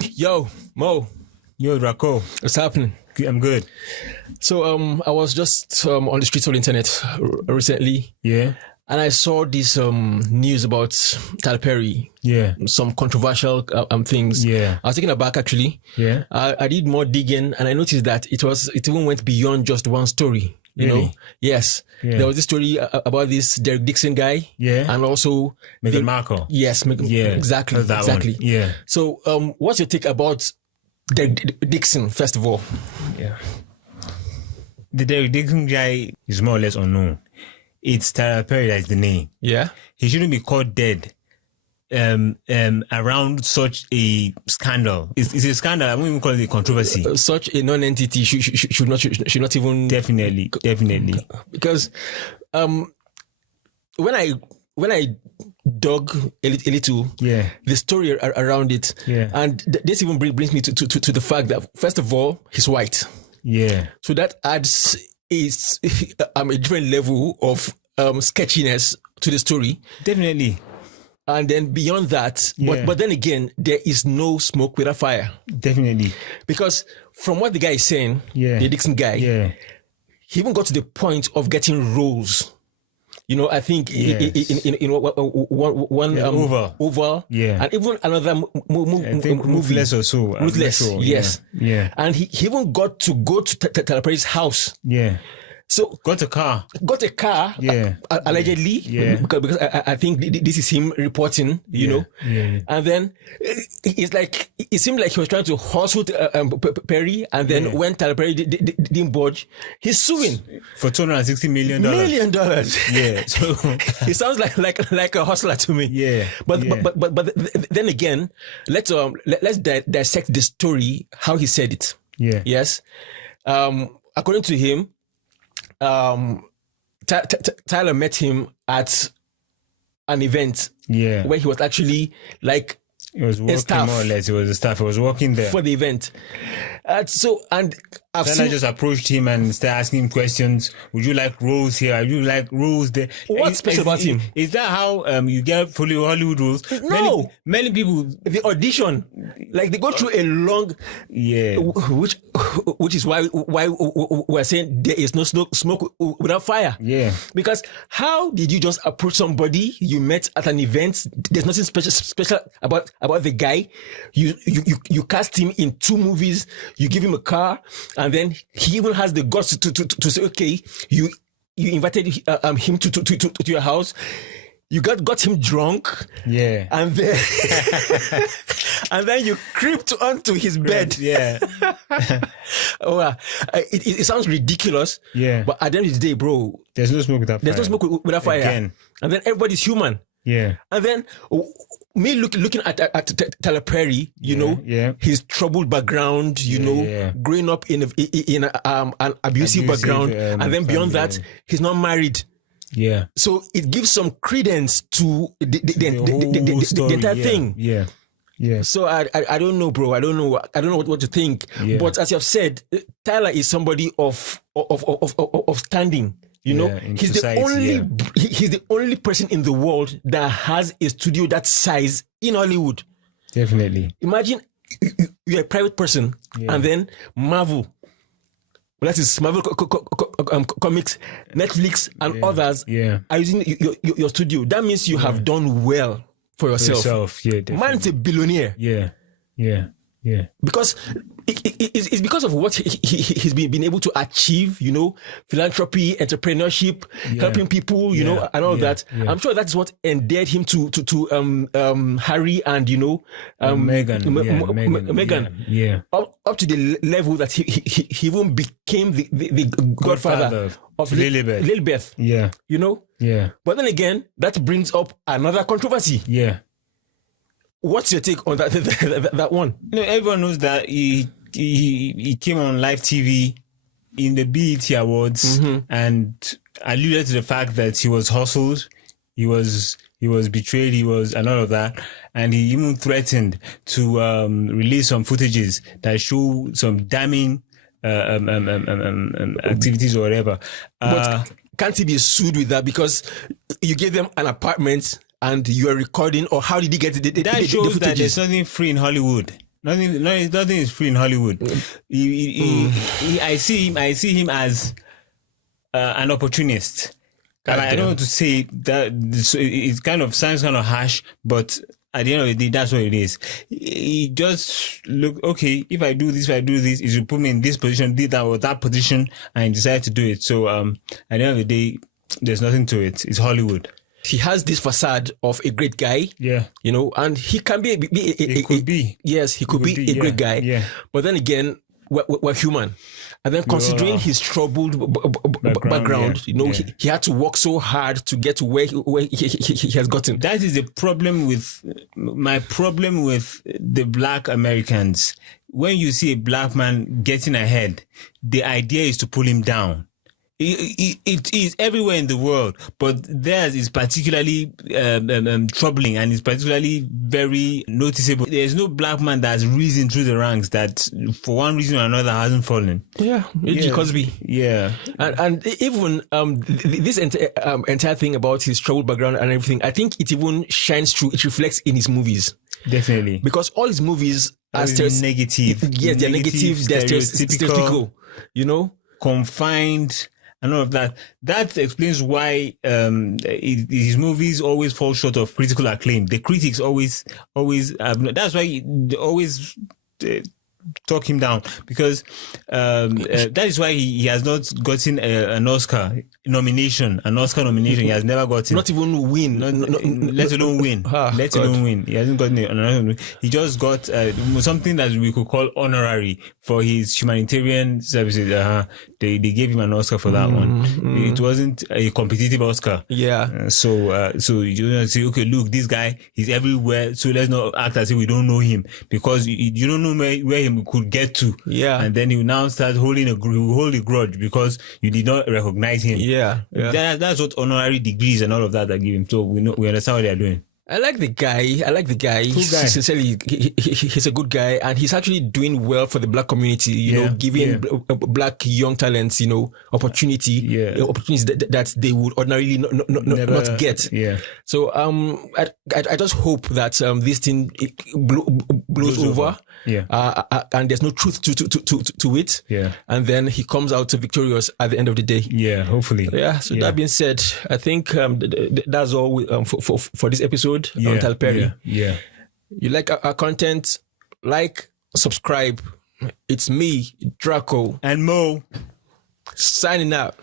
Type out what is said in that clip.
Yo, Mo, Yo, Draco. what's happening? I'm good. So, I was just on the streets of the internet recently, Yeah. and I saw this news about Tyler Perry, Yeah. some controversial things. Yeah. I was taken aback actually. Yeah. I did more digging, and I noticed that it even went beyond just one story. You Really? know, yes. Yeah. There was this story about this Derek Dixon guy, Yeah. and also Meghan Markle. yes, Yeah. exactly, That exactly. one. Yeah. So, what's your take about Derek Dixon first of all? Yeah. The Derek Dixon guy is more or less unknown. It's Tyler Perry that is the name. Yeah. He shouldn't be caught dead around such a scandal. It's a scandal. I won't even call it a controversy. Such a non-entity should not even Definitely. because when I dug a little Yeah. the story around it, Yeah. and this even brings me to the fact that first of all he's white, Yeah. so that adds a different level of sketchiness to the story. Definitely. And then beyond that, Yeah. but then again, there is no smoke without fire. Definitely. Because from what the guy is saying, Yeah. the Dixon guy, Yeah. he even got to the point of getting roles. You know, I think Yes. in one Oval, Yeah. and even another I think movie, Ruthless or so. I'm Ruthless, not sure. yes. Yeah. And he even got to go to Tyler Perry's house. Yeah. So Got a car. got a car, Yeah. allegedly, Yeah. because I think this is him reporting, you know, Yeah. and then it's like it seemed like he was trying to hustle Perry, and then Yeah. when Tyler Perry didn't budge, he's suing For $260 million. $1 million. Yeah. So He sounds like a hustler to me. Yeah. But Yeah. but then again, let's dissect the story how he said it. yeah. Yes, according to him, Tyler met him at an event Yeah. where he was actually like It was working staff. more or less. It was a staff. It was working there. for the event. And I've Then seen I just approached him and started asking him questions. Would you like roles here? Would you like roles there? What's special about him? Is that how you get fully Hollywood roles? No. Many people. the audition, like they go through a long, Yeah. which is why we're saying there is no smoke without fire. Yeah. Because how did you just approach somebody you met at an event? There's nothing special about the guy. You cast him in 2 movies. You give him a car, and then he even has the guts to say, okay, you invited him to your house. You got him drunk, Yeah. and then and then you creeped onto his bed. Yeah. It sounds ridiculous. Yeah. But at the end of the day, bro, There's no smoke without fire. there's no smoke without fire. Again. And then everybody's human. Yeah. And then me looking at Tyler Perry, you know, yeah. his troubled background, you know, yeah. growing up in an abusive background, and then beyond that, he's not married. Yeah. So it gives some credence to whole the story. entire Yeah. thing. Yeah. Yeah. So I don't know, bro. I don't know what to think. Yeah. But as you have said, Tyler is somebody of standing. You know, in he's society, he's the only person in the world that has a studio that size in Hollywood. Definitely. Imagine you're a private person, and then Marvel, that is Marvel Comics, Netflix, and others are using your studio. That means you have done well for yourself. Yeah, definitely. Man's a billionaire. Yeah. Because it's because of what he's been able to achieve, you know, philanthropy, entrepreneurship, helping people, you know, and all that. Yeah. I'm sure that's what endeared him to Harry and, you know, Meghan. Meghan. Yeah. Up to the level that he even became the godfather of Lilibet. Yeah. You know? Yeah. But then again, that brings up another controversy. Yeah. What's your take on that one? No, everyone knows that he came on live TV in the BET Awards and alluded to the fact that he was hustled, he was betrayed, and all of that, and he even threatened to release some footages that show some damning activities or whatever. But can't he be sued with that because you gave them an apartment and you are recording, or how did he get the that shows footages? that there's nothing free in Hollywood. Nothing is free in Hollywood. I see him as an opportunist. And I don't want to say that it kind of sounds kind of harsh, but at the end of the day, that's what it is. He just look, okay, if I do this, it will put me in this position, did that or that position, and decide to do it. So at the end of the day, there's nothing to it. It's Hollywood. He has this facade of a great guy, and he can be a great guy. Yeah. But then again, we're human. And then considering his troubled background, he had to work so hard to get to where he has gotten. That is my problem with the Black Americans. When you see a Black man getting ahead, the idea is to pull him down. It is everywhere in the world, but theirs is particularly troubling, and it's particularly very noticeable. There's no Black man that's risen through the ranks that, for one reason or another, hasn't fallen. Cosby. Yeah, and even this entire thing about his troubled background and everything, I think it even shines through. It reflects in his movies. Definitely, because all his movies are negative. Yes, they're negative. They're stereotypical. Confined. And all of that. That explains why his movies always fall short of critical acclaim. The critics always that's why they always talk him down, because that is why he has not gotten an Oscar nomination. He has never gotten. Not even win. Let alone win. Let alone win. He hasn't gotten an. He just got something that we could call honorary for his humanitarian services. They gave him an Oscar for that one. It wasn't a competitive Oscar. Yeah. So you say, okay, look, this guy, he's everywhere. So let's not act as if we don't know him, because you don't know where he could get to. Yeah. And then you now start holding a grudge because you did not recognize him. Yeah. That's what honorary degrees and all of that are giving. So we understand what they are doing. I like the guy. Good guy. Sincerely, he's a good guy, and he's actually doing well for the Black community. Giving Black young talents, opportunities that they would ordinarily not get. Yeah. So I just hope that this thing blows over. Yeah. And there's no truth to it. Yeah. And then he comes out victorious at the end of the day. Yeah. Hopefully. Yeah. So that being said, I think that's all for this episode. Tal Perry. Yeah. You like our content? Like, subscribe. It's me, Draco, and Mo, signing out.